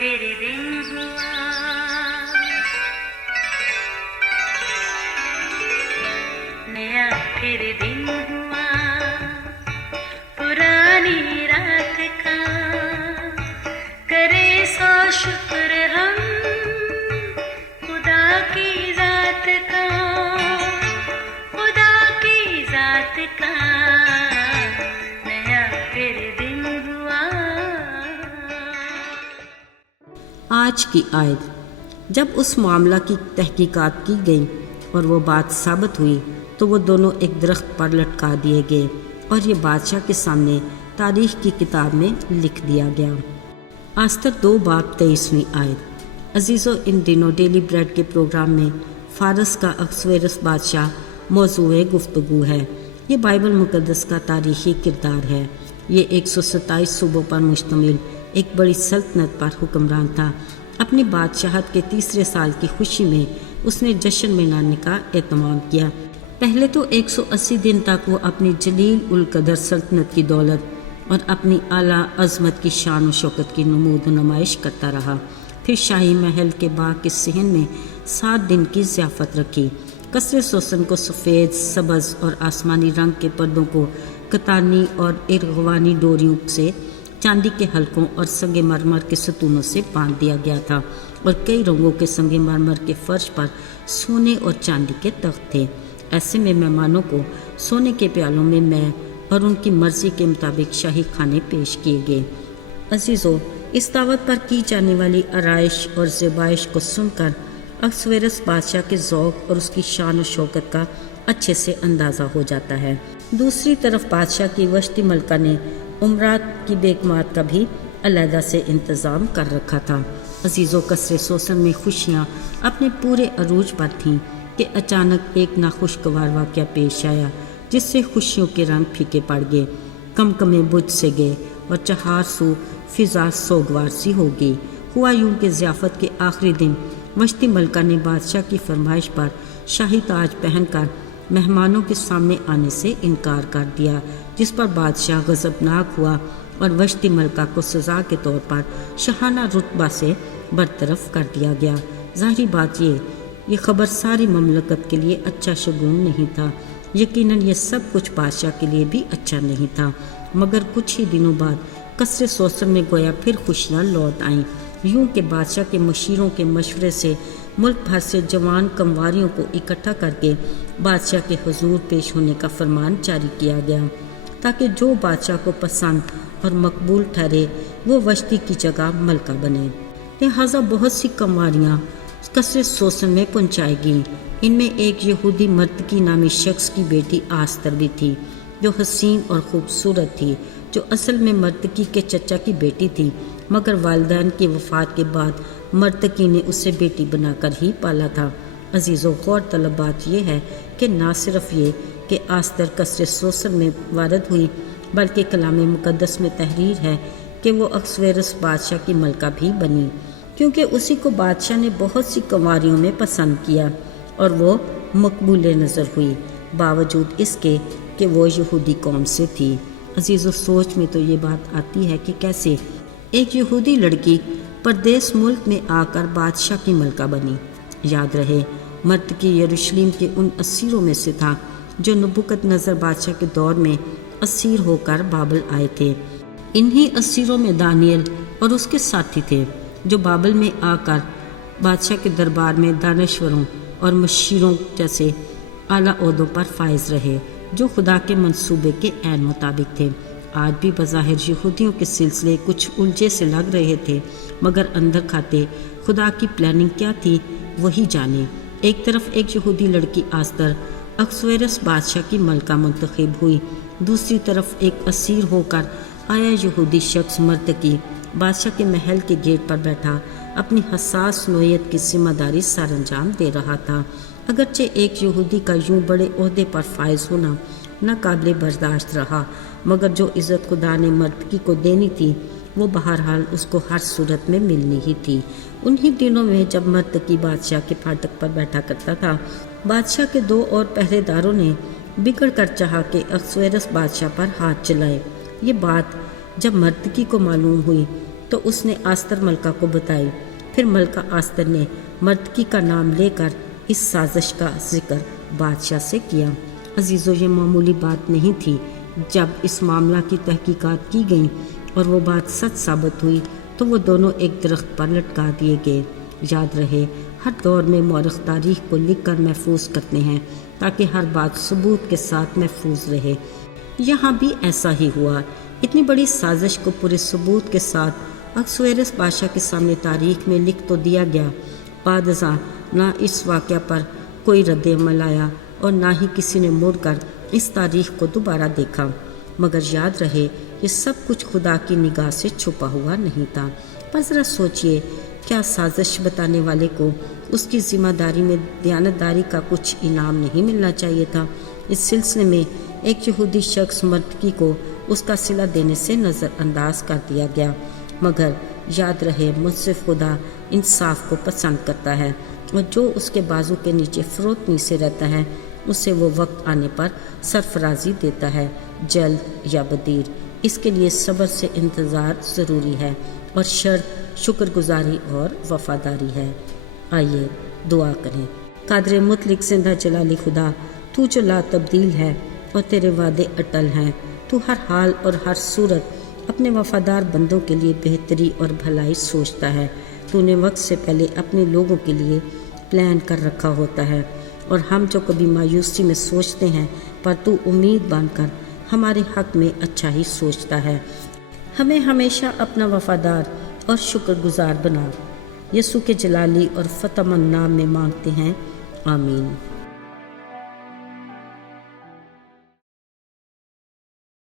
फिर दिन हुआ, नया फिर दिन हुआ, पुरानी रात का करे सो शुक्र हम खुदा की जात का, खुदा की जात का, नया फिर दिन हुआ। आज की आयत। जब उस मामला की तहकीकात की गई और वो बात साबित हुई तो वो दोनों एक दरख्त पर लटका दिए गए और ये बादशाह के सामने तारीख की किताब में लिख दिया गया। आस्तर 2 बाब 23वीं आयत। अजीज़ों, इन दिनों डेली ब्रेड के प्रोग्राम में फ़ारस का अक्सवेरस बादशाह मौज़ूए गुफ्तगू है। ये बाइबल मुक़द्दस का तारीख़ी किरदार है। ये 127 सूबों पर मुश्तमिल एक बड़ी सल्तनत पर हुक्मरान था। अपनी बादशाहत के 3रे साल की खुशी में उसने जश्न मनाने का एहतमाम किया। पहले तो 180 दिन तक वो अपनी जलील उल कदर सल्तनत की दौलत और अपनी आला अज़मत की शान व शौकत की नमूद नुमाइश करता रहा। फिर शाही महल के बाग के सहन में 7 दिन की ज़ियाफ़त रखी। कसरे सोसन को सफ़ेद, सब्ज़ और आसमानी रंग के पर्दों को कतानी और इरगवानी डोरियों से, चांदी के हलकों और संगे मरमर के सतूनों से बांध दिया गया था और कई रंगों के संगे मरमर के फर्श पर सोने और चांदी के तख्त थे। ऐसे में मेहमानों को सोने के प्यालों में मैं और उनकी मर्जी के मुताबिक शाही खाने पेश किए गए। अजीज़ों, इस दावत पर की जाने वाली आराइश और ज़बाइश को सुनकर अक्सवेरस बादशाह के ज़ौक़ और उसकी शान और शौकत का अच्छे से अंदाज़ा हो जाता है। दूसरी तरफ बादशाह की वश्ती मलका ने उमरात की बेगमात का भी अलहदा से इंतज़ाम कर रखा था। अजीज़ों, कसरे सोसन में खुशियाँ अपने पूरे अरूज पर थीं कि अचानक एक नाखुशगवार वाक़या पेश आया जिससे खुशियों के रंग फीके पड़ गए, कमकमे बुझ से गए और चहार सू फिज़ा सोगवार सी हो गई। हुआ यूं कि ज़ियाफ़त के आखिरी दिन वश्ती मलका ने बादशाह की फरमाइश पर शाही ताज पहनकर मेहमानों के सामने आने से इनकार कर दिया, जिस पर बादशाह गज़बनाक हुआ और वश्ती मलका को सज़ा के तौर पर शाहाना रुतबा से बरतरफ कर दिया गया। ज़ाहिरी बात ये खबर सारी ममलकत के लिए अच्छा शगुन नहीं था। यकीनन ये सब कुछ बादशाह के लिए भी अच्छा नहीं था। मगर कुछ ही दिनों बाद कसरे सोसन में गोया फिर खुशियाँ लौट आईं। यूं कि बादशाह के मशीरों के मशवरे से मुल्क भर से जवान कमवारियों को इकट्ठा करके बादशाह के हुजूर पेश होने का फरमान जारी किया गया ताकि जो बादशाह को पसंद और मकबूल ठहरे वो वश्ती की जगह मलका बने। लिहाजा बहुत सी कमवारियाँ कसरे सोसन में पहुँचाई गईं। इनमें एक यहूदी मर्तकी नामी शख्स की बेटी आस्तर भी थी जो हसीन और खूबसूरत थी, जो असल में मर्तकी के चचा की बेटी थी, मगर वालिदैन की वफ़ात के बाद मर्तकी ने उसे बेटी बनाकर ही पाला था। अजीज़ों, गौरतलब बात यह है कि ना सिर्फ ये कि आस्तर कसरे सोसन में वारद हुई बल्कि कलाम मुक़द्दस में तहरीर है कि वो अक्सवेरस बादशाह की मलका भी बनी, क्योंकि उसी को बादशाह ने बहुत सी कंवारियों में पसंद किया और वो मकबूल नज़र हुई, बावजूद इसके कि वो यहूदी कौम से थी। अजीज़ों, सोच में तो ये बात आती है कि कैसे एक यहूदी लड़की परदेस मुल्क में आकर बादशाह की मलका बनी। याद रहे, मर्तकी यरूशलेम के उन असीरों में से था जो नबूकदनेस्सर बादशाह के दौर में असीर होकर बाबल आए थे। इन्हीं असीरों में दानियल और उसके साथी थे जो बाबल में आकर बादशाह के दरबार में दानश्वरों और मशीरों जैसे आला ओहदों पर फायज रहे जो खुदा के मंसूबे के ऐन मुताबिक थे। आज भी बज़ाहिर यहूदियों के सिलसिले कुछ उलझे से लग रहे थे, मगर अंदर खाते खुदा की प्लानिंग क्या थी वही जाने। एक तरफ एक यहूदी लड़की आस्तर अक्सवेरस बादशाह की मलका मुंतखब हुई, दूसरी तरफ एक असीर होकर आया यहूदी शख्स मर्तकी बादशाह के महल के गेट पर बैठा अपनी हसास नोयत की जिम्मेदारी सरअंजाम दे रहा था। अगरचे एक यहूदी का यूं बड़े ओहदे पर फायज होना नाकाबिले बर्दाश्त रहा, मगर जो इज़्ज़त खुदा ने मर्तकी को देनी थी वो बहरहाल उसको हर सूरत में मिलनी ही थी। उन्हीं दिनों में जब मर्तकी बादशाह के फाटक पर बैठा करता था, बादशाह के 2 और पहरेदारों ने बिगड़ कर चाहा कि अक्सवेरस बादशाह पर हाथ चलाए। ये बात जब मर्तकी को मालूम हुई تو اس نے آستر ملکہ کو بتائی۔ پھر ملکہ آستر نے مردکی کا نام لے کر اس سازش کا ذکر بادشاہ سے کیا۔ عزیزو، یہ معمولی بات نہیں تھی۔ جب اس معاملہ کی تحقیقات کی گئیں اور وہ بات سچ ثابت ہوئی تو وہ دونوں ایک درخت پر لٹکا دیے گئے۔ یاد رہے، ہر دور میں مورخ تاریخ کو لکھ کر محفوظ کرتے ہیں تاکہ ہر بات ثبوت کے ساتھ محفوظ رہے۔ یہاں بھی ایسا ہی ہوا۔ اتنی بڑی سازش کو پورے ثبوت کے ساتھ اکسویرس بادشاہ کے سامنے تاریخ میں لکھ تو دیا گیا، بعد ازاں نہ اس واقعہ پر کوئی رد عمل آیا اور نہ ہی کسی نے مڑ کر اس تاریخ کو دوبارہ دیکھا۔ مگر یاد رہے، یہ سب کچھ خدا کی نگاہ سے چھپا ہوا نہیں تھا۔ پر ذرا سوچئے، کیا سازش بتانے والے کو اس کی ذمہ داری میں دیانتداری کا کچھ انعام نہیں ملنا چاہیے تھا؟ اس سلسلے میں ایک یہودی شخص مردکی کو اس کا صلہ دینے سے نظر انداز کر دیا گیا، مگر یاد رہے، منصف خدا انصاف کو پسند کرتا ہے، اور جو اس کے بازو کے نیچے فروتنی سے رہتا ہے اسے وہ وقت آنے پر سرفرازی دیتا ہے، جلد یا بدیر۔ اس کے لیے صبر سے انتظار ضروری ہے، اور شرط شکر گزاری اور وفاداری ہے۔ آئیے دعا کریں۔ قادر مطلق زندہ جلالی خدا، تو جو لا تبدیل ہے اور تیرے وعدے اٹل ہیں، تو ہر حال اور ہر صورت اپنے وفادار بندوں کے لیے بہتری اور بھلائی سوچتا ہے۔ تو نے وقت سے پہلے اپنے لوگوں کے لیے پلان کر رکھا ہوتا ہے، اور ہم جو کبھی مایوسی میں سوچتے ہیں پر تو امید بن کر ہمارے حق میں اچھا ہی سوچتا ہے۔ ہمیں ہمیشہ اپنا وفادار اور شکر گزار بنا۔ یسوع کے جلالی اور فتح مند نام میں مانگتے ہیں، آمین۔